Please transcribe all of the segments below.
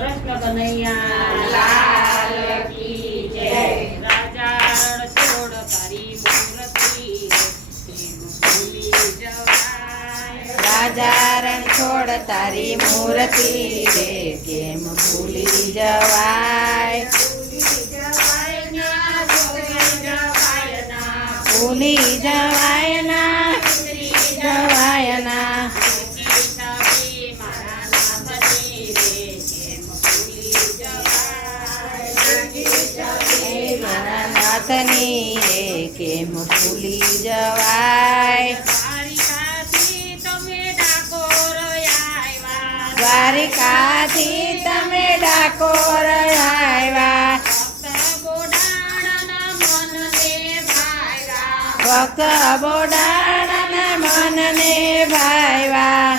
કૃષ્ણ કનૈયા લાલ કી જય. રાજા છોડ તારી મૂર્તિ પ્રેમ ભૂલી જવાય. રાજા છોડ તારી મૂર્તિ રે. કેમ ભૂલી જવાય? ભૂલી જવાય ના. જવાય ના. મારા નાથની રે કેમ ભૂલી જવાય દ્વારિકાથી તમે ડાકોર આવ્યા. ભક્ત બોડાણા મનને ભાઈવા.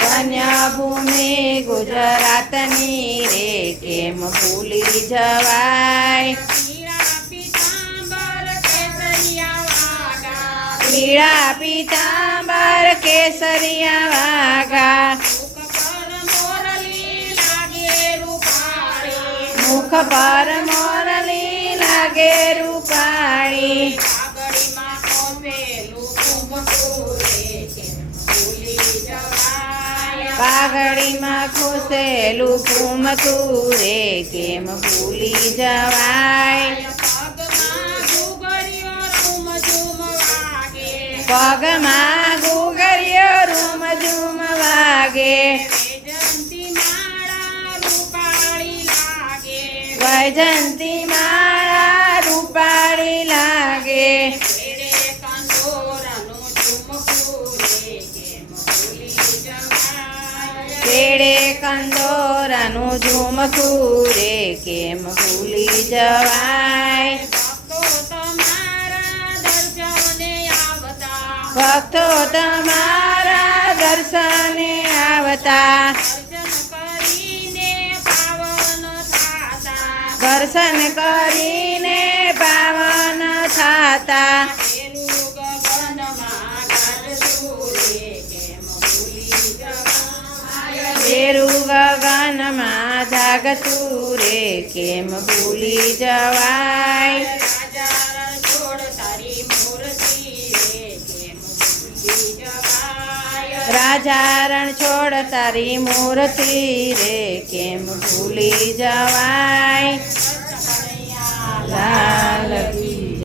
ધન્ય ભૂમિ ગુજરાતની રે કેમ ભૂલી જવાય? પીળા પિતાંબર કેસરિયા મુખ પર મોરલી લાગે રૂપાણી પાઘડીમાં ખુશેલું ઘૂમતું રે કેમ ભૂલી જવાય? પગમાં વૈજંતી માળા રૂપાળી લાગે. પેડે કંદોરાનું ઝુમકું રે કેમ ભૂલી જવાય ભક્તો તમારા દર્શને આવતા. દર્શન કરીને પાવન થતા. બેરું ગગનમાં જાગતું રે કેમ ભૂલી જવાય? રાજા રણ છોડ તારી મૂર્તિ રે, કેમ ભૂલી જવાય?